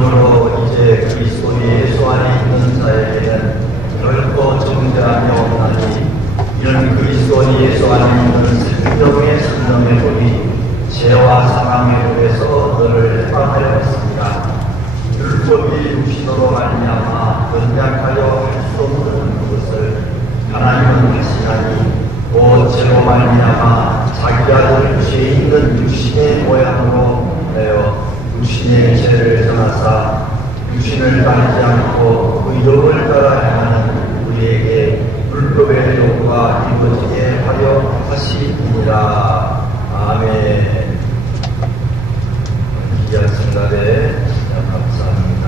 그러므로 이제 그리스도 예수 안에 있는 자에게는 결코 정죄함이 없나니 이는 그리스도 예수 안에 있는 생명의 성령의 법이 죄와 사망의 법에서 너를 해방하였습니다. 율법이 육신으로 말미암아 연약하여 할 수 없는 그것을 하나님은 하시나니 또 죄로 말미암아 자기 아들 죄 있는 육신의 모양으로 내어 육신의 죄를 전하사 육신을 따르지 않고 의욕을 따라 행하는 우리에게 율법의 요구가 이루어지게 하려 하시니라. 아멘. 기한 성가대 감사합니다.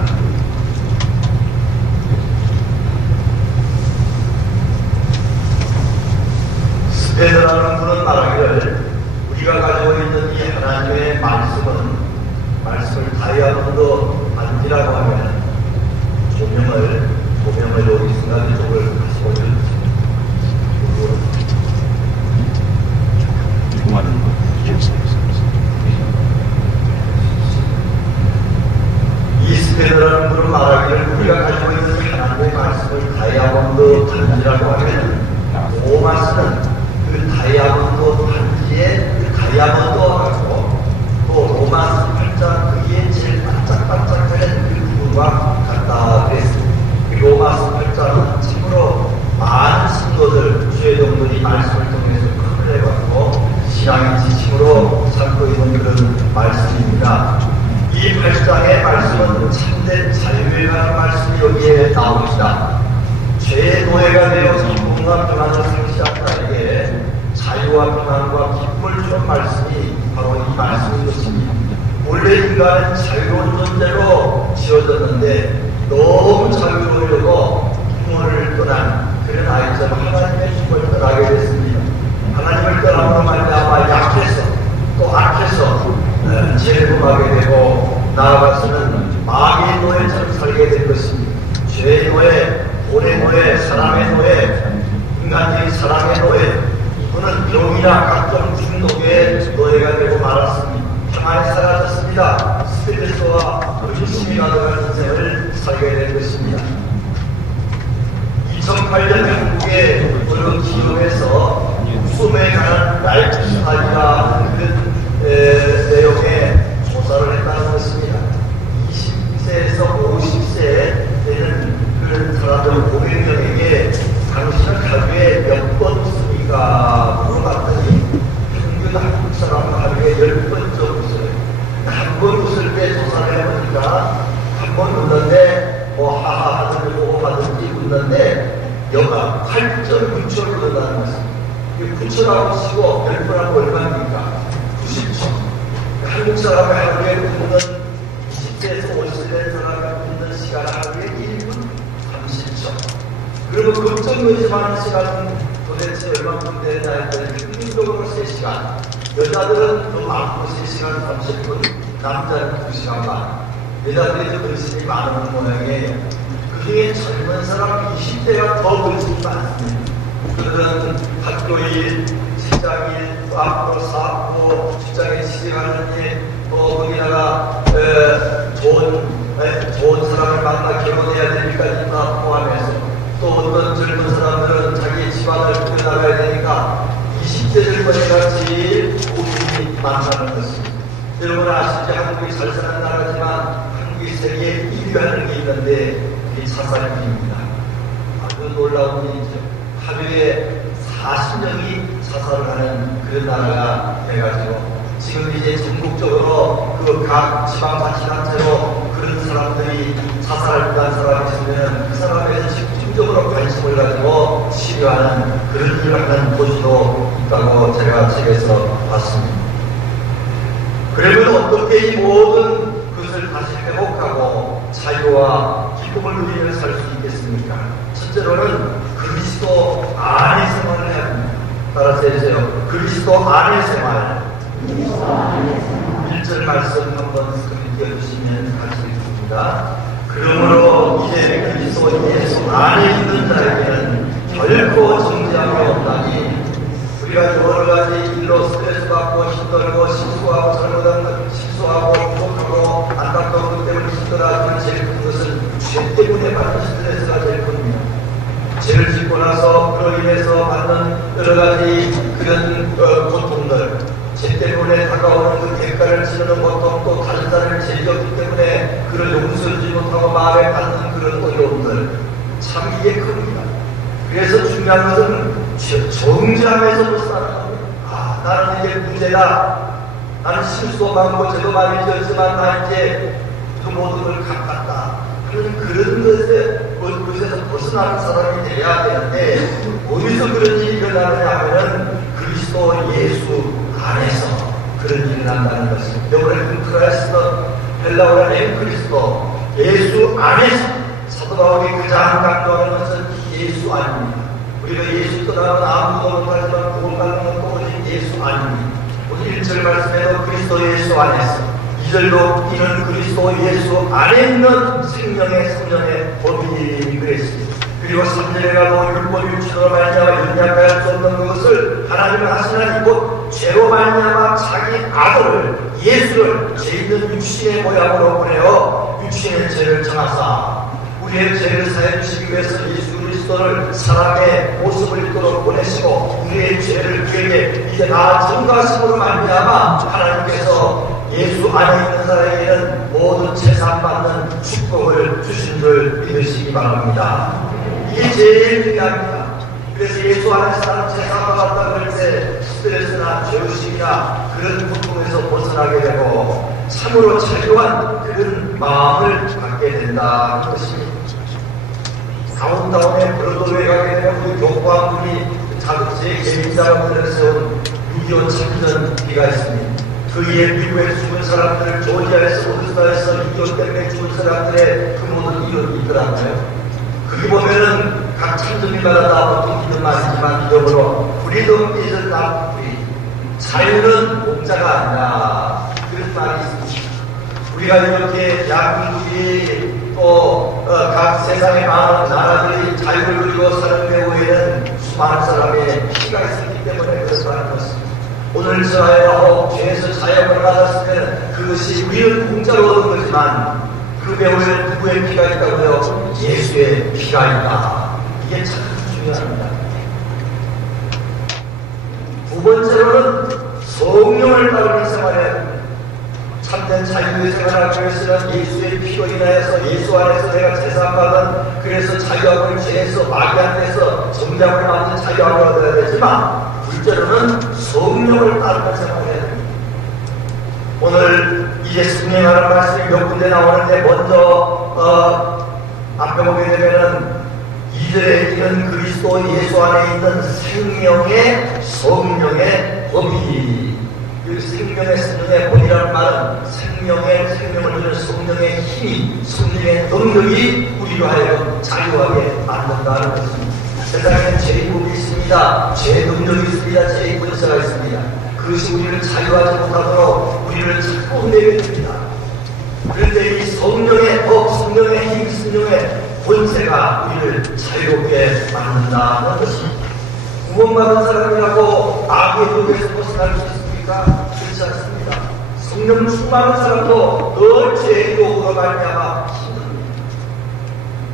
스페드라는 분은 말하기를 우리가 가지고 있는 이 하나님의 말씀을 다이아몬드 반지라고 하면 조명을 여기 순간 이쪽을 다시 보여주세요. 이 스페드라는 분은 말하기를 우리가 가지고 있는 이 하나님의 말씀을 다이아몬드 반지라고 하면 오마스는 그 다이아몬드 반지에 그 다이아몬드하고 또 로마스 팔자 그게 제일 반짝반짝하는 그 부분과 같다 그랬습니다. 그 로마스 팔자는 참으로 많은 신도들, 주의동들이 말씀을 통해서 큰을 해갖고 신앙의 지침으로 삼고 있는 그런 말씀입니다. 이 8장의 말씀은 참된 자유에 관한 말씀이 여기에 나옵니다. 죄의 노예가 되어 기쁨과 평안을 상실한 자에게 자유와 평안과 기쁨을 주는 말씀이 바로 이 말씀인 것입니다. 원래 인간은 자유로운 존재로 지어졌는데 너무 자유로우려고 부모를 떠난 그런 아이처럼 하나님의 힘을 떠나게 됐습니다. 하나님을 떠남으로 말미암아 약해서 또 악해서 죄를 범하게 되고 나아가서는 마귀의 노예처럼 살게 된 것입니다. 죄의 노예, 돈의 노예, 사람의 노예, 인간적인 사랑의 노예, 이분은 병이나 각종 중독의 노예가 되고 말았습니다. 평안에 사라졌습니다. 스트레스와 의심이 가득한 인생을 살게 된 것입니다. 2008년 한국의 어느 기업에서 웃음에 관한 라이프 스타일이라는 그 내용의 조사를 했다는 것입니다. 20세에서 50세 되는 그런 사람들 500명에게 당신은 하루에 몇 번 웃습니까? 물어봤더니 평균 한국 사람 하루에 10번 좀 웃어요. 한 번 웃을 때 조사를 해보니까 한 번 웃는데 뭐 하하 하든지 호호하든지 웃는데 여가 8.9초를 웃는다는 것입니다. 9초라고 치고 10번하고 얼마입니까? 90초. 한국 사람이 하루에 웃는 20세에서 50세 된 사람이 웃는 시간 하루에 1분 30초. 그리고 걱정 의심하는 시간은 도대체 얼마큼 되나 했더니 평균적으로 3시간. 여자들은 더 많고 3시간 30분, 남자는 2시간 반. 여자들이 더 근심이 많은 모양이에요. 그 중에 젊은 사람 20대가 더 근심이 많습니다. 그들은 학교 일, 직장 일, 또 앞으로 사고, 직장에 취직하는 일, 또 거기다가 좋은 사람을 만나 결혼해야 되니까 다 포함해서 또 어떤 젊은 사람들은 자기 집안을 꾸려나가야 되니까 20대 젊은이가 제일 고민이 많다는 것입니다. 여러분 아시죠? 한국이 잘 사는 나라지만 한국이 세계에 1위 하는 게 있는데 그게 자살률입니다. 아주 놀라운 일이죠. 하루에 40명이 자살을 하는 그런 나라가 돼가지고 지금 이제 전국적으로 그 각 지방자치단체로 그런 사람들이 자살을 위한 사람이 있으면 그 사람에 대해서 집중적으로 관심을 가지고 치료하는 그런 일을 하는 도시도 있다고 제가 책에서 봤습니다. 그러면 어떻게 이 모든 것을 다시 회복하고 자유와 기쁨을 누리며 살 수 있겠습니까? 첫째로는 그리스도 안의 생활을 해야 합니다. 따라서 해주세요. 그리스도 안의 생활. 1절 말씀 한번 스크린 띄워주시면 같이 읽습니다. 그러므로 이제 그리스도 예수 안에 있는 자에게는 결코 정죄함이 없나니 우리가 여러 가지 일로 스트레스 받고 힘들고 실수하고 잘못한 것 실수하고 부족하고 안타까운 것 때문에 힘들어 때문에 받는 스트레스가 제일 큽니다. 죄를 짓고 나서 그로 인해서 받는 여러 가지 그런 고통들, 죄 때문에 다가오는 그 대가를 치르는 고통, 또 다른 사람을 죄졌기 때문에 그를 용서하지 못하고 마음에 받는 그런 어려움들, 참 이게 큽니다. 그래서 중요한 것은 정죄함에서 벗어나는 겁니다. 아, 나는 이제 문제다. 나는 실수도 많고 죄도 많이 지었지만 나 이제 그 모든 걸 갚았다. 그런 것에서 벗어나는 사람이 돼야 되는데, 어디서 그런 일이 일어나느냐 하면은 그리스도 예수 안에서 그런 일이 일어난다는 것입니다. 여러분, 크라이스터, 헬라어로 엠크리스도, 예수 안에서 사도 바울이 가장 강조하는 것은 예수 아닙니다. 우리가 예수 떠나면 아무도 못하지만 구원 받는 것도 오직 예수 아닙니다. 오늘 1절 말씀에도 그리스도 예수 안에서, 2절로 이는 그리스도 예수 안에 있는 생명의 성령의 법이 그랬습니다. 그리고 3절에 가도 율법 육신으로 말미암아 연약할 수 없는 그것을 하나님은 하시나니 곧 죄로 말미암아 자기 아들을 예수를 죄 있는 육신의 모양으로 보내어 육신의 죄를 정하사 우리의 죄를 사해 주시기 위해서 예수 그리스도를 사람의 모습을 입도록 보내시고 우리의 죄를 그에게 이제 다 전가하심으로 말미암아 하나님께서 예수 안에 있는 사람에게는 모든 재산받는 축복을 주신 줄 믿으시기 바랍니다. 이게 제일 중요합니다. 그래서 예수 안에서 사는 재산과 같다 그럴 때 스트레스나 죄의식이나 그런 고통에서 벗어나게 되고 참으로 자유한 그런 마음을 갖게 된다는 것입니다. 다운타운에 브로드웨이 가게 되면 우리 교포한 분이 제 개인자문을 세운 6.25 참전비가 있습니다. 그 위에 미국에 죽은 사람들, 조지아에서 오르스타에서 6.25 때문에 죽은 사람들의 그 모든 이름이 있더라고요. 거기 보면은 각 참전비마다 다 보통 믿음만 있지만 믿음으로 freedom is not free. 자유는 공짜가 아니라 그런 말이 있습니다. 우리가 이렇게 야군국이 또 각 세상의 많은 나라들이 자유를 누리고 사는 배후에는 수많은 사람의 피가 있었기 때문에 그렇다는 것입니다. 오늘 저하고 죄에서 자유를 받았으면 그것이 우리는 공짜로 얻은 거지만 그 배후에는 누구의 피가 있다고요? 예수의 피가 있다. 이게 참 중요합니다. 두 번째로는 성령을 따르는 생활에 참된 자유의 생활하기 위해서는 예수의 피로 인하여서 예수 안에서 내가 재산받은 그래서 자유함을 죄에서 마귀한테서 정답을 만든 자유함을 얻어야 되지만 둘째로는 성령을 따르는 생활을 해야 됩니다. 오늘 이제 성령이라는 말씀이 몇 군데 나오는데 먼저 앞에 보게 되면은 2절에 있는 그리스도 예수 안에 있는 생명의 성령의 법이 그 생명의 성령의 법이라는 말은 생명을 주는 성령의 힘이 성령의 능력이 우리로 하여금 자유하게 만든다는 것입니다. 세상에는 죄의 법이 있습니다. 죄의 능력이 있습니다. 죄의 권세가 있습니다. 그것이 우리를 자유하지 못하도록 우리를 자꾸 흔들게 됩니다. 그런데 이 성령의 법, 성령의 힘, 성령의 권세가 우리를 자유롭게 만든다는 것입니다. 구원받은 사람이라고 악의 독에서 벗어날 수 있습니까? 그렇지 않습니다. 성령 충만한 사람도 늘 죄의 유혹으로 말미암아 힘듭니다.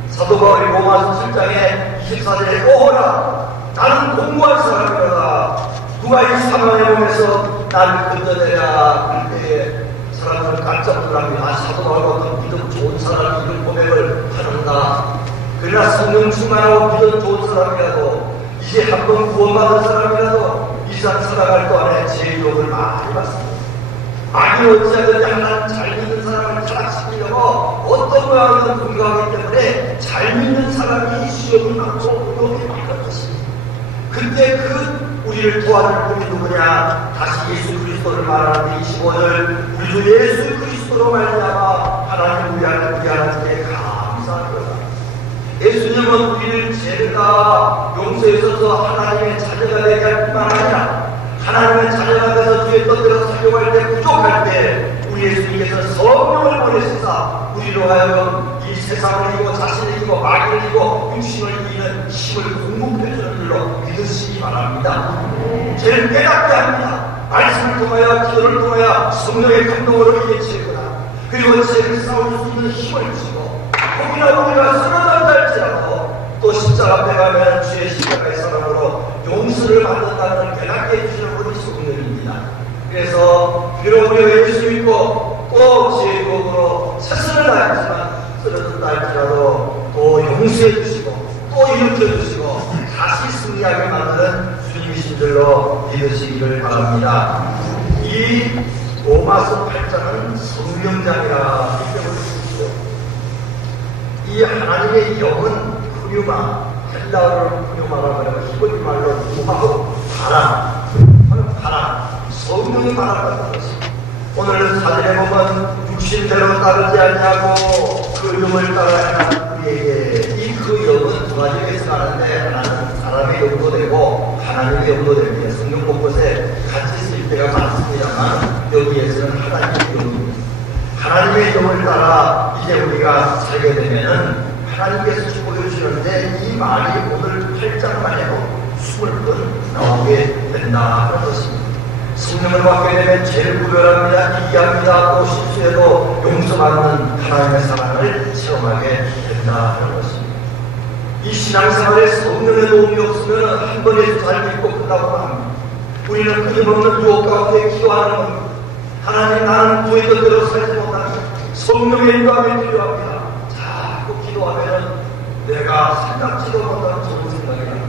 사도 바울이 로마서 7장에 24절에 오호라 나는 공부한 사람이라 누가 이 사망의 몸에서 나를 건져내랴 그럴 때에 사람들은 깜짝 놀랍니다. 아, 사도 바울과 같은 믿음 좋은 사람이 이런 고백을 하는다. 그러나 성령 충만하고 믿음 좋은 사람이라도 이제 한번 구원받은 사람이라도 이 세상 살아갈 동안에 죄의 유혹을 많이 받습니다. 아니 어찌하든지 하나님 잘 믿는 사람을 타락시키려고 어떤 모양이든 공격하기 때문에 잘 믿는 사람이 시험이 많고 어려움이 많은 것입니다. 그때 우리를 도와줄 분이 누구냐? 다시 예수 그리스도를 말하는데 25절 우리 주 예수 그리스도로 말미암아 하나님 우리 하나님께 감사합니다. 예수님은 우리를 죄를 다 용서해 주셔서 하나님의 자녀가 되게 할 뿐만 아니라 하나님의 자녀가 돼서 주의 뜻대로 살려갈 때 부족할 때 우리 예수님께서 성령을 보내시사 우리로 하여금 이 세상을 이기고 자신을 이기고 마귀를 이기고 육신을 이기는 힘을 공급해 주는 줄로 믿으시기 바랍니다. 죄를 깨닫게 합니다. 말씀을 통하여 기도를 통하여 성령의 감동으로 이겨치거나 그리고 죄를 싸울 수 있는 힘을 주시고 혹이나 우리가 쓰러졌다 할지라도 또 십자가 앞에 가면 주의 십자가의 사랑으로 용서를 받는다는 깨닫게 해주시는 분이 성령입니다. 그래서 비록 우리가 예수 믿고 또 주의 유혹으로 최선을 다했지만 쓰러졌다 할지라도 또 용서해 주시고 또 일으켜 주시고 다시 승리하게 만드는 주님이신 줄로 믿으시기를 바랍니다. 이 로마서 8장은 성령장이라 표현을 이 하나님의 영은 푸뉴마, 헬라어로 푸뉴마라고 하면 히브리 말로 무하고 바람, 바람, 성령이 바람이라는 것입니다. 오늘 사진에 보면 육신대로 따르지 않냐고 그 영을 따라야 하는 우리에게 이 그 영은 두 가지에서 가는데 하나는 사람의 영도 되고 하나님의 영도 됩니다. 성경 곳곳에 같이 쓸 때가 많습니다만 여기에서는 하나님의 영입니다. 하나님의 영을 따라 이제 우리가 살게 되면은 하나님께서 보여주시는데 이 말이 오늘 8장만 해도 20번 나오게 된다 하는 것입니다. 성령을 받게 되면 죄를 구별합니다. 이해합니다. 또 실수해도 용서받는 하나님의 사랑을 체험하게 된다 하는 것입니다. 이 신앙생활에 성령의 도움이 없으면 한 번에 잘 믿고 끝나고 합니다. 우리는 끊임없는 유혹 가운데 기도하는 겁니다. 하나님 나는 너희 뜻대로 살지 못합니다. 성령의 인도함이 필요합니다. 자꾸 기도하면 내가 생각지도 못하는 좋은 생각이 납니다.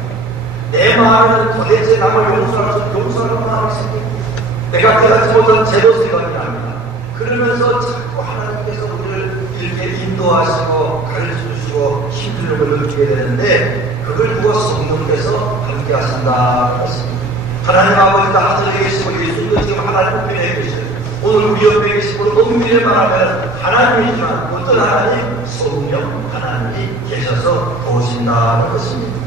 내 마음에는 도대체 남을 용서할 마음이 생깁니다. 내가 깨닫지 못한 제도 생각이 납니다. 그러면서 자꾸 하나님께서 우리를 이렇게 인도하시고 가르쳐주시고 힘들음을 느끼게 되는데 그걸 누가 성령께서 함께 하신다 했습니다. 하나님 아버지 다 하늘에 계시고 예수도 지금 하나님 우편에 계시고 오늘 우리 옆에 계시고 농민을 말하면 하나님이지만 어떤 하나님? 성령 하나님이 계셔서 도우신다는 것입니다.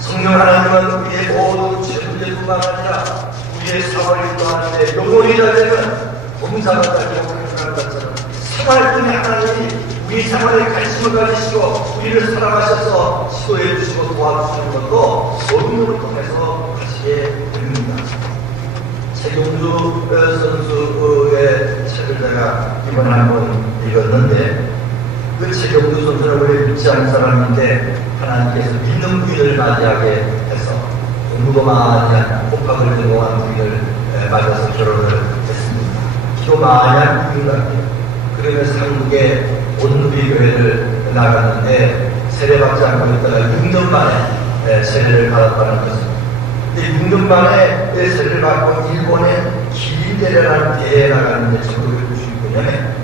성령 하나님은 우리의 모든 죄문제뿐만 아니라 우리의 사활을 인도하는데 영혼이 되면 범사가 되고 그런 것처럼 생활뿐이 하나님이 우리 생활에 관심을 가지시고 우리를 사랑하셔서 지도해 주시고 도와주시는 것도 성령을 통해서 하시게 됩니다. 최경주 선수의 책을 제가 이번에 한번 읽었는데 그 최경주 선수는 원래 믿지 않는 사람인데 하나님께서 믿는 부인을 맞이하게 해서 공부도 많이 한 복학을 전공한 부인을 맞아서 결혼을 했습니다. 기도 많이 한 부인 같아요. 그러면서 한국에 온누리 교회를 나갔는데 세례받지 않고 있다가 6년 만에 세례를 받았다는 것입니다. 근데 6년 만에 세례를 받고 일본의 기린대회라는 대회에 나갔는데 1969년에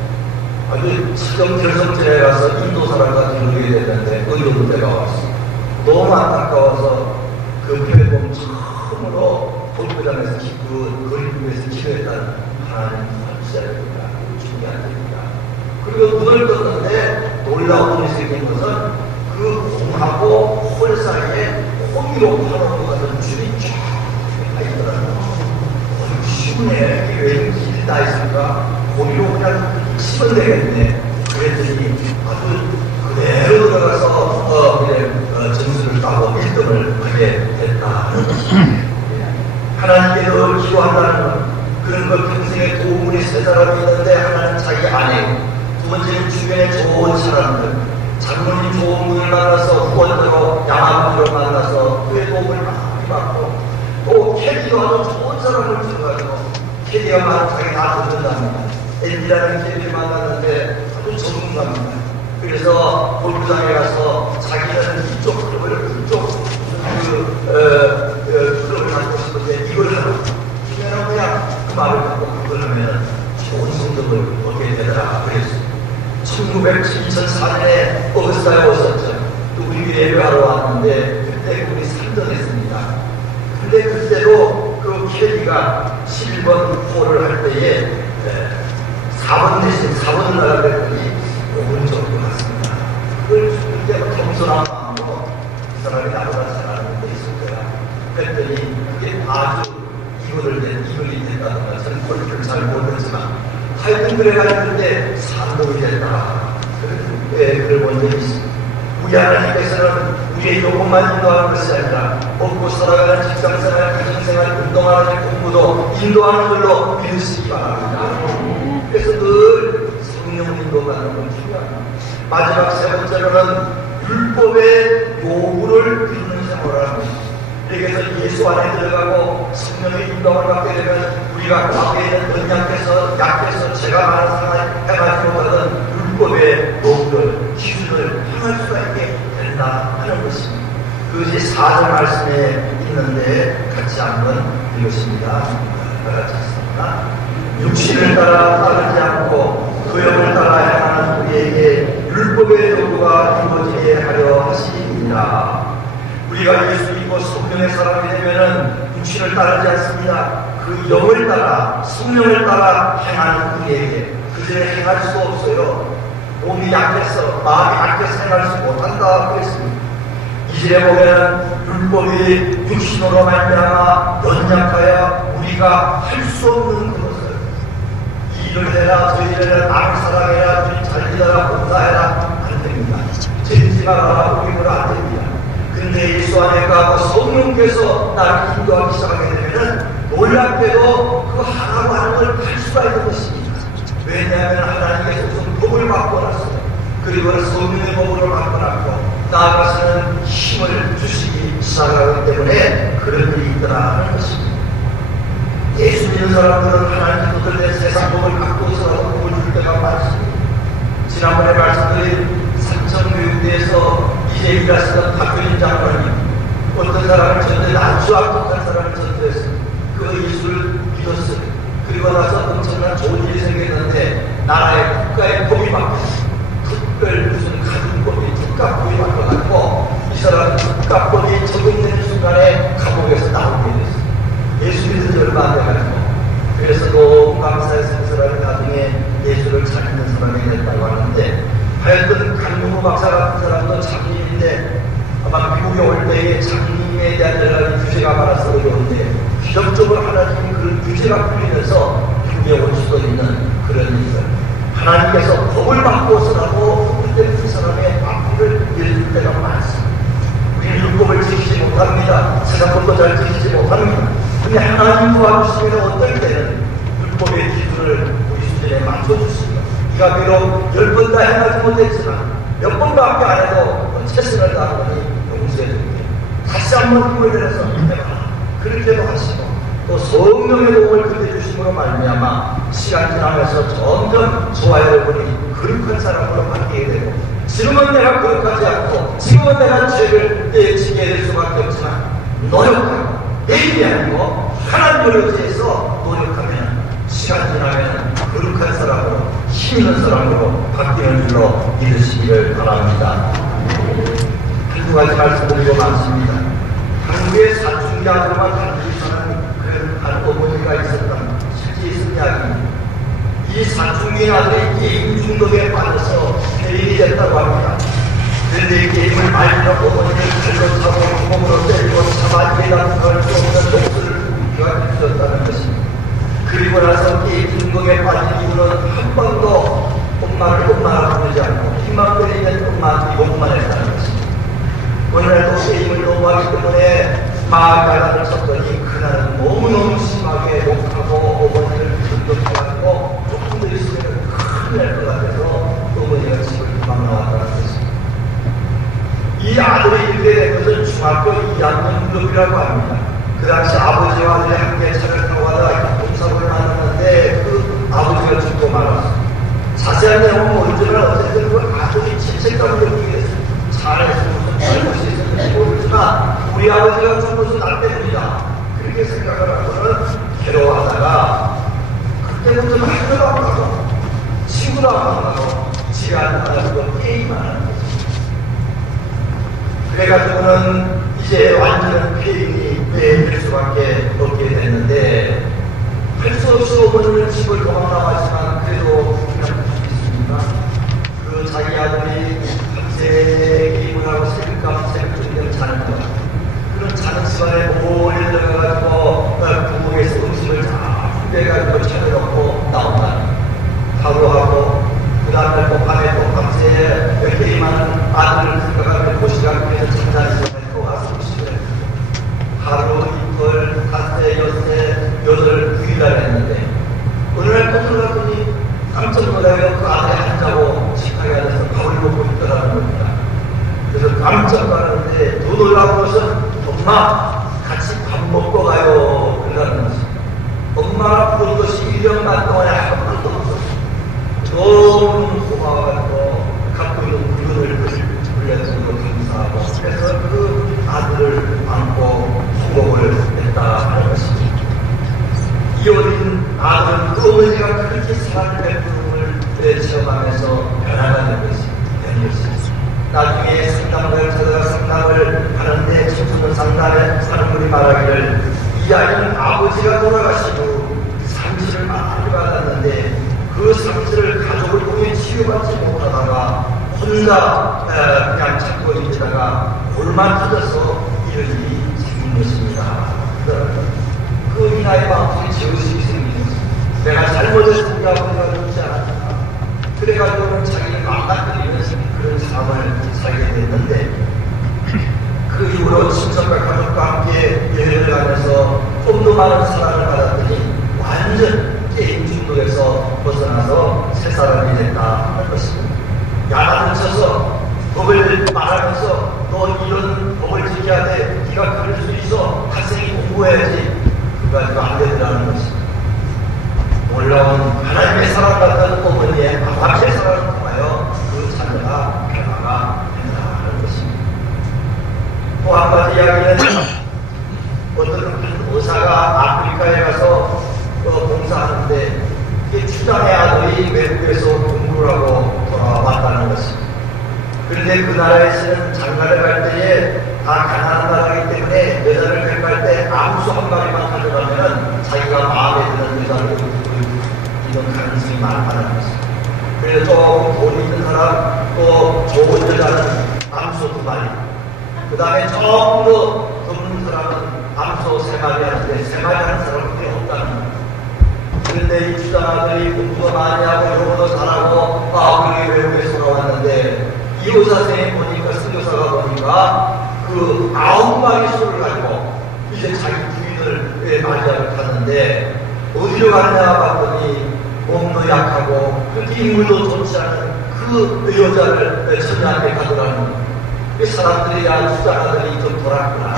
아주 지금 결성전에 가서 인도 사람과 교류게 됐는데 의료도 때가 왔어요. 너무 안타까워서 그 교회 보면 처음으로 본부장에서 그림에서 기도했다는 하나님 감사합니다. 중요한 일입니다. 그리고 문을 떴는데 놀라운 일이 생긴 것은 그 공하고 홀 사이에 호미로 파놓은 것 같은 줄이 쫙 있더라고요. 쉬우네. 이게 왜 길이 다 있을까? 호미로 그냥 치면 되겠네. 그랬더니 아주 그대로 들어가서 점수를 따고 1등을 하게 됐다. 하나님께 늘 기도한다는 그런 걸 평생에 도움이 세 사람이 있는데 하나는 자기 아내, 두 번째는 주변에 좋은 사람들, 장모님 좋은 분을 만나서 후원으로 양아분으로 만나서 그의 도움을 많이 받고 또 캐디도 아주 좋은 사람을 들어가지고 캐디가 말 자기 다 듣는답니다. 앤디라는 캐디를 만났는데 아주 전문가입니다. 그래서 골프장에 가서 자기는 이쪽 클럽을 이쪽 클럽을 갖고 싶은데 이걸 하고 그냥 그 마음을 갖고 그걸 하면 좋은 성적을 얻게 되더라 그랬어요. 2004년에 어거스타에 오셨죠. 또 우리 예배하러 왔는데 그때 우리 3등 했습니다. 근데 그때도 그 캐리가 11번 홀을 할 때에 4번 대신 4번을 나가랬더니 5분 정도 갔습니다. 그걸 그때 겸손한 마음으로 그 사람이 나보다 잘하는 데 있을 거야. 그랬더니 그게 아주 이글이 됐다든가 저는 골프를 잘 모르지만 하여튼 그래가지고 3등이 됐다. 그걸 본 적이 있습니다. 우리 하나님께서는 우리의 요것만 인도하는 것이 아니라 먹고 살아가는 직장생활, 가정생활, 운동하는 공부도 인도하는 걸로 믿으시기 바랍니다. 그래서 늘 성령 인도받는 건 중요합니다. 마지막 세 번째로는 율법의 요구를 이루는 생활을 합니다. 여기서 예수 안에 들어가고 성령의 인도를 받게 되면 우리가 과거에 있는 약해서 제가 많은 상황에 해가지 못하던 율법의 요구를, 기준을 행할 수가 있게 된다 하는 것입니다. 그것이 4절 말씀에 있는데 같이 한번 읽으십니다. 같이 읽습니다. 육신을 따르지 않고 그 영을 따라 행하는 우리에게 율법의 요구가 이루어지게 하려 하시니라. 우리가 예수 믿고 성령의 사람이 되면은 육신을 따르지 않습니다. 그 영을 따라 성령을 따라 행하는 우리에게 그전에 행할 수 없어요. 몸이 약해서 마음이 약해서 행할 수 못한다 그랬습니다. 이절에 보면 율법이 육신으로 말미암아 연약하여 우리가 할 수 없는 것을 일을 해라 저일을 해라 남을 사랑해라 우리 잘 지내라 봉사해라 안 됩니다. 죄짓지 말아라 우리는 안 됩니다. 근데 예수 안에 가고 성령께서 나를 인도하기 시작하게 되면은 놀랍게도 그 하라고 하는 걸 할 수가 있는 것입니다. 왜냐하면 하나님께서 우선 법을 바꿔놨어요. 그리고 성령의 법으로 바꿔놨고 나아가서는 힘을 주시기 시작하기 때문에 그런 일이 있더라 하는 것입니다. 예수 믿는 사람들은 하나님 것들의 세상 법을 바꾸어서라도 법을 줄 때가 많습니다. 지난번에 말씀드린 삼성교육대에서 이제 일하시던 박근인 장관님 어떤 사람을 전도해 아주 악독한 사람을 전도했습니다. 그 예수를 믿었어요. 그리고 나서 엄청난 좋은 일이 생겼는데 나라의 국가의 법이 바뀌었어요. 특별 무슨 가중법이 특가법이 바뀌어가지고 이 사람은 특가법이 적용되는 순간에 감옥에서 나오게 됐어요. 예수 믿은 지 얼마 안 돼가지고 그래서 너무 감사해서 그 사람이 나중에 예수를 잘 믿는 사람이 됐다고 하는데 하여튼 강용호 박사 같은 사람도 장님인데 아마 미국에 올 때에 장님에 대한 여러 가지 규제가 많아서 어려운데 기적적으로 하나님이 그런 규제가 풀리면서 미국에 올 수도 있는 그런 일들 하나님께서 법을 바꾸어서라도 그때 그 사람의 앞길을 열줄 때가 많습니다. 우리는 율법을 지키지 못합니다. 세상 법도 잘 지키지 못합니다. 근데 하나님 도와주시면 어떨 때는 율법의 기준을 우리 수준에 맞춰주십니다. 네가 비록 10번 다 행하지 못했지만 몇 번밖에 안 해도 최선을 다하더니 용서해줍니다. 다시 한번 힘을 내서 해봐라. 그렇게도 하시고 또 성령의 도움을 그려주심으로 말미암아 시간 지나면서 점점 저와 여러분이 거룩한 사람으로 바뀌게 되고 지금은 내가 거룩하지 않고 지금은 내가 죄를 지게 될 수밖에 없지만 노력하고 내 일이 아니고 하나님을 의지해서 노력하면 시간 지나면 거룩한 사람으로 힘 있는 사람으로 바뀌는 줄로 믿으시기를 바랍니다. 한두 가지 말씀드리고 많습니다. 한국의 사춘기 아들만 단둘이 사는 그런 어머니가 있었다. 실제 있은 이야기입니다. 이 사춘기 아들이 게임 중독에 빠져서 폐인이 됐다고 합니다. 그런데 이 게임을 말리는 어머니를 칼로 차고 구멍으로 때리고 차마디에다 걸수 없는 독수를 묵혀가 주셨다는 것입니다. 그리고 나서 게임 중독에 빠진 이후는 한 번도 엄마를 부르지 않고 힘만 때리면 엄마한테 욕만 했다는 것입니다. 오늘날도 게임을 너무 하기 때문에 마가다를 쳤더니 그날은 너무너무 심하게 욕하고 어머니를 중독해가지고 조금 더 있으면 큰일 날 것 같아서 어머니가 집을 도망 나왔다는 것입니다. 이 아들이 일게 된 것은 중학교 2학년 무렵이라고 합니다. 그 당시 아버지와 아들이 함께 차를 타고 가다가 교통사고를 만났는데 그 아버지가 죽고 말았습니다. 자세한 내용은 모르지만 어쨌든 그 아들이 죄책감을 느끼게 됐습니다. 잘해서 무슨 잘못이 있었는지 모르지만 우리 아버지가 죽은 것은 나 때문이다. 그렇게 생각을 하고는 괴로워하다가 그때부터는 학교도 안 가고 친구도 안 만나고 집에 앉아가지고 게임만 하는 거죠. 그래가지고는 이제 완전한 폐인이 될 수밖에 없게 됐는데 할 수 없이 어머니는 집을 도망 나왔지만 그래도 그냥 있습니다. 그 자기 아들이 밤새 게임을 하고 새벽까지 자는 것 그런 자는 시간에 몰래 들어가가지고 부엌에서 음식을 다 준비해가지고 차려놓고 나온다. 하루하고 그 다음날 또 밤에 또 밤새 게임하는 아들을 생각하면 도시락에서 잠자는 시간에 또 와서 음식을 했고 하루, 이틀, 닷새, 엿새, 여덟, 9일날 했는데 어느 날 또 들어갔더니 깜짝 놀라서 그 아들이 앉자고 식탁에 앉아서 밥을 먹고 깜짝 놀랐는데 더 놀라운 것은 엄마 같이 밥 먹고 가요 그러는 것이. 엄마가 부른 것이 1년간 동안에 한 번도 없었어요. 너무 고마워가지고 갖고 있는 물건을 불려주는 거 감사하고 그래서 그 아들을 안고 수고를 했다 하는 것입니다. 이 어린 아들은 그 어머니가 그렇게 사랑을 베푸는 체험하면서 변화가 된 것입니다. 나중에 상담을 찾아가 상담을 하는데 청소년 상담에 사는 분이 말하기를 이 아이는 아버지가 돌아가시고 상실을 많이 받았는데 그 상실을 가족을 통해 치유받지 못하다가 혼자 그냥 찾고 있다가 골만 터져서 이런 일이 생긴 것입니다. 그 이 나이 마음속에 죄의식이 생긴 것입니다. 내가 잘못했으니까 아버지가 죽지 않았나. 그래가지고는 자기 망가뜨리는 그런 삶을 살게 됐는데 그 이후로 친척과 가족과 함께 여행을 가면서 좀 더 많은 사랑을 받았더니 완전 게임 중독에서 벗어나서 새 사람이 됐다 하는 것입니다. 야단을 쳐서 법을 말하면서 너 이런 법을 지켜야 돼. 네가 그럴 수 있어. 학생이 공부해야지. 그거 가지고 안 되더라는 것입니다. 놀라운 하나님의 사랑받는 어머니의 아버지의 사랑을 통하여 그 자녀가 변화가 된다는 것입니다. 또 한 가지 이야기는 어떤 의사가 아프리카에 가서 봉사하는데 이게 추장의 아들이 외국에서 공부를 하고 돌아왔다는 것입니다. 그런데 그 나라에서는 장가를 갈 때에 다 가난한 나라이기 때문에 여자를 백할 때 암수 한 마리만 가져가면 자기가 마음에 드는 여자를 이런 가능성이 많다는 것입니다. 그래서 조금 돈 있는 사람 또 좋은 여자는 암수 2마리 그 다음에 조금 더 없는 사람은 암수 3마리 하는데 3마리 하는 사람은 그게 없다는 거예요. 그런데 이 주장아들이 공부도 많이 하고 영어도 잘하고 그게 외국에서 돌아왔는데 이 의사 선생님 보니까 선교사가 보니까 그 9마리 소를 가지고 이제 자기 부인을 맞이하러 갔는데 어디로 갔냐 봤더니 몸도 약하고 그렇게 인물도 좋지 않은 그 여자를 처녀한테 가더라는 거예요. 그 사람들이 주장아들이 좀 돌았구나.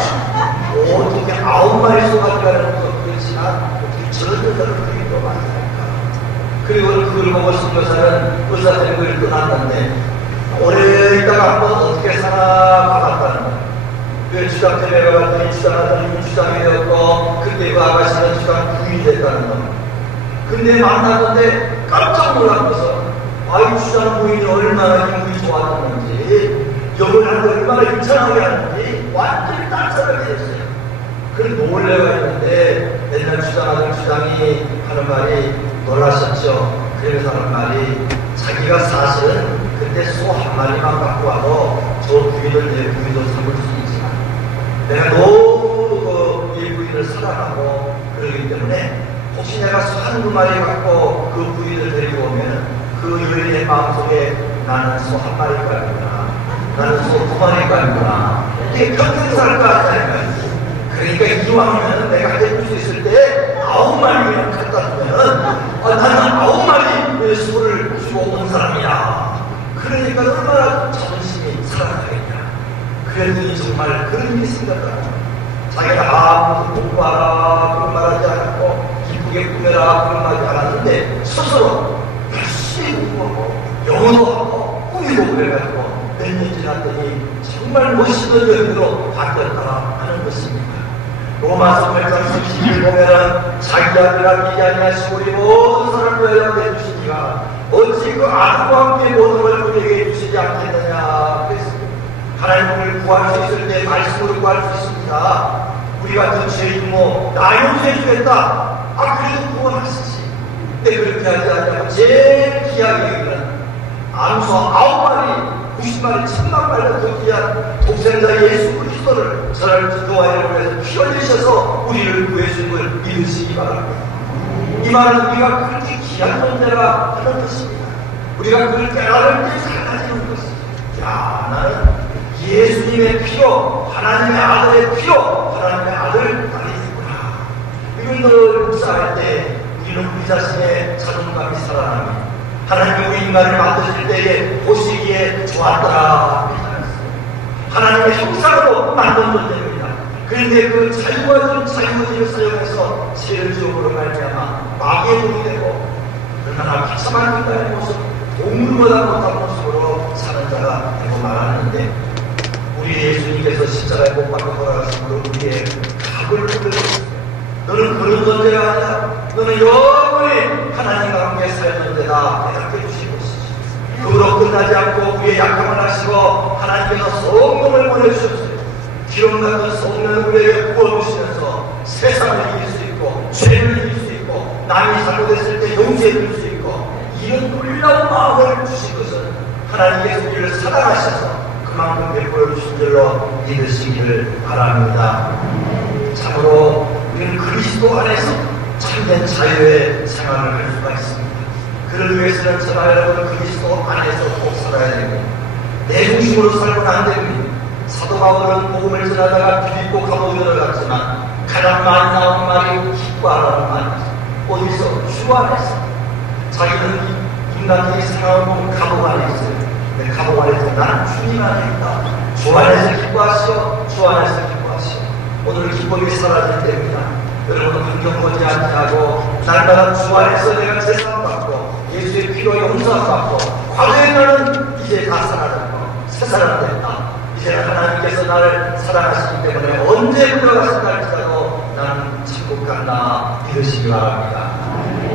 어떻게 9마리 소 가져가는 것도 그렇지만 어떻게 저런 여자를 그렇게 또 만날까. 그리고 그걸 보고 선교사는 의사들을 떠났는데 오래 있다가 한번 어떻게 살아 가봤다는 거예요. 그 주장 때문에 갔더니 주장아들이 주장이 되었고 그때 그 아가씨는 주장 부인이 됐다는 거예요. 근데 만났는데 깜짝 놀라면서 이 주장 부인이 얼마나 인물이 좋았는지 영을 하는데 얼마나 유창하게 하는지 완전히 딴 사람이 됐어요. 그런 놀래가 있는데 옛날 주장아들 주장이 하는 말이 놀라셨죠. 그래서 하는 말이 자기가 사실은 그때 소 1마리만 갖고 와도 저 부인을 내 부인으로 삼을 수 있지만 내가 너무 이 부인을 사랑하고 그러기 때문에 혹시 내가 소 1마리 갖고 그 부인을 데리고 오면 그 여인의 마음속에 나는 소 1마리가 아니구나. 나는 소 2마리가 아니구나. 이게 평생 살 거 아니야. 그러니까 이왕이면 내가 해줄 수 있을 때 9마리를 갖다 주면은 나는 9마리 소를 주고 온 사람이야. 그러니까 얼마나 자존심이 살아나겠냐. 그랬더니 정말 그런 일이 생겼다. 자기가 공부하라 그런 말하지 않았고 기쁘게 꾸며라 그런 말하지 않았는데 스스로 열심히 공부하고 영어도 하고 꾸미고 그래가지고 몇 년 지났더니 정말 멋있는 여인으로 바뀌었다 하는 것입니다. 로마서 8장 32절 보면은 자기 아들과 미지 아니하시고 우리 모든 사람을 연락해 주시니가 어찌 그 아들과 함께 모든 걸 우리에게 주시지 않겠느냐 그랬습니다. 하나님을 구할 수 있을 때 말씀으로 구할 수 있습니다. 우리 같은 죄인 나 용서해 주겠다. 그래도 구원하시지. 근데 그렇게 하지 않냐고 제일 귀하게 여기는 암소 9마리 90마리 1000만마리가 더 귀한 독생자 예수 그리스도를 저를 기도하여 위해서 피 흘리셔서 우리를 구해주는 걸 믿으시기 바랍니다. 이 말은 우리가 그렇게 귀한 존재라 하는 것입니다. 우리가 그걸 깨달을 때 달라지는 것입니다. 나는 예수님의 피로 하나님의 아들의 피로 하나님의 아들 딸이 있구나. 이걸 늘 묵상할 때 우리는 우리 자신의 자존감이 살아납니다. 하나님이 우리 인간을 만드실 때에 보시기에 좋았더라. 하나님의 형상으로 만든 존재입니다. 그런데 그 자유와 자유의지를 사용해서 죄를 지음으로 말미암아 마귀의 종이 되고 얼마나 비참한 인간의 모습, 동물보다 못한 모습으로 사는 자가 되고 말하는데 우리 예수님께서 십자가에 못 박혀 돌아가심으로 우리의 각을 풀어주셨어요. 너는 그런 존재가 아니라 너는 영원히 하나님과 함께 살 존재다 대답해 주신 것이지. 그로 끝나지 않고 우리의 약함을 하시고 하나님께서 성령을 보내주셨어요. 기름 같은 성령을 우리에게 부어주시면서 세상을 이길 수 있고 죄를 이길 수 있고 남이 잘못했을 때 용서해 줄 수 있고 이런 놀라운 마음을 주신 것은 하나님께서 우리를 사랑하셔서 그만큼 베풀어 주신 줄로 믿으시기를 바랍니다. 참으로 우리는 그리스도 안에서 참된 자유의 생활을 할 수가 있습니다. 그를 위해서는 저와 여러분 그리스도 안에서 꼭 살아야 되고 내 중심으로 살고는 안 됩니다. 사도 바울은 복음을 전하다가 빌립보 감옥에 들어갔지만 가장 많이 나온 말이 기뻐하라는 말이죠. 어디서? 주 안에서. 자기는 인간들이 생각을 보면 감옥 안에 있어요. 근데 감옥 안에서 나는 주님 안에 있다. 주 안에서 기뻐하시오. 주 안에서 기뻐하시오. 오늘 기쁨이 사라질 때입니다. 여러분 환경 보지 않게 하고 날마다 주 안에서 내가 제사함받고 예수의 피로 용서함받고 과거의 나는 이제 다 사라졌고 새 사람 됐다. 이제는 하나님께서 나를 사랑하시기 때문에 언제 들어가신다할지라도 나는 천국 간다 믿으시기 바랍니다.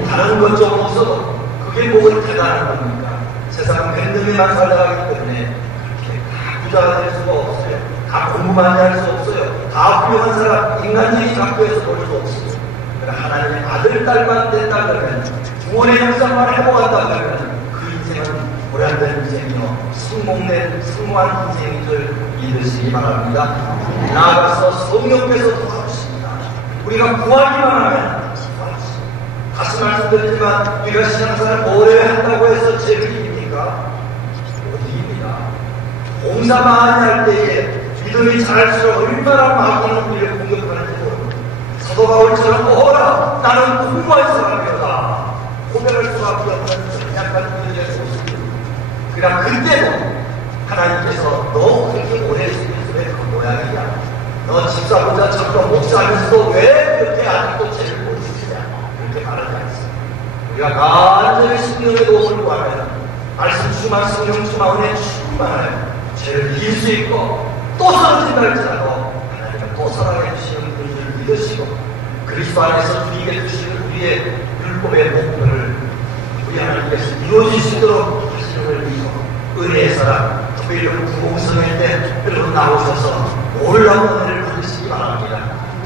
다른 것 좀 없어도 그게 뭐가 대단한 겁니까? 세상은 밴드맨만 살아가기 때문에 그렇게 다 부자가 될 수가 없어요. 다 공부만 할 수 없어요. 다 훌륭한 사람, 인간들이 작고해서 볼 수 없어요. 그러나 하나님의 아들, 딸만 된다 그러면 구원의 형상만 해보았다 그러면 그 인생은 보람된 인생이요 성공한 인생인 줄 믿으시기 바랍니다. 나아가서 성령께서 도와주십니다. 우리가 구하기만 하면 도와주십니다. 다시 말씀드리지만 우리가 신앙생활을 오래 한다고 해서 죄를 이깁니까? 못 이깁니다. 공사 많이 할 때에 믿음이 자랄수록 얼마나 마귀는 우리를 공격하는지 모릅니다. 사도 바울처럼 오라 나는 공부할 사람이다 고백할 수밖에 없는 약간 그들의 모습입니다. 그러나 그때도 하나님께서 너 그렇게 오래 있으면서 왜 그 모양이냐? 너 집사보다 잠깐 목사하면서도 왜 그렇게 아직도 죄를 못 지키냐? 그렇게 말하지 않습니다. 우리가 간절히 성령의 도움을 구하면 말씀 충만 성령 충만 은혜 충만하여 죄를 이길 수 있고 또 쓰러진다 할지라도 하나님은 또 사랑해 주시는 분들을 믿으시고 그리스도 안에서 주님께 주시는 우리의 율법의 목표를 우리 하나님께서 이루어질 수 있도록 하시는 믿고 은혜의 사랑 특별히 구공성회 때 여러분 나오셔서 놀라운 은혜를 받으시기 바랍니다.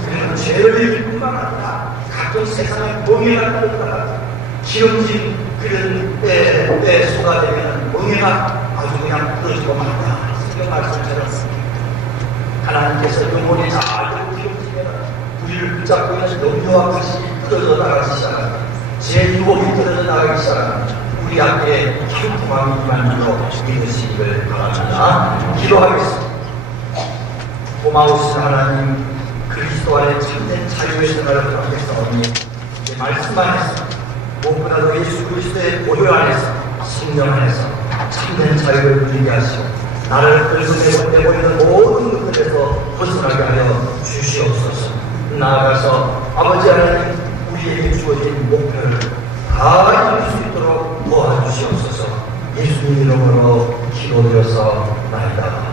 그리고 죄를 이길 뿐만 아니라 각종 세상의 멍해가 들어가라 기름진 그런 때 소가 되면 멍해가 아주 그냥 부러지고 말다 성경 말씀처럼 하나님께서 영혼이 잘 기름지면 우리를 붙잡고 있는 염려와 끝이 떨어져 나가기 시작합니다. 제 유혹이 떨어져 나가기 시작합니다. 우리 앞에 형통함이 만들어 믿으시기를 바랍니다. 기도하겠습니다. 고마우신 하나님 그리스도 안에 참된 자유의 생활을 하겠사오니 말씀만 해서 무엇보다도 예수 그리스도의 보혈 안에서 성령 안에서 참된 자유를 누리게 하시고 나를 끌고 내버리는 모든 것들에서 벗어나게 하여 주시옵소서. 나아가서 아버지 하나님 우리에게 주어진 목표를 다 이룰 수 있도록 도와주시옵소서. 예수님 이름으로 기도드려서 나이다.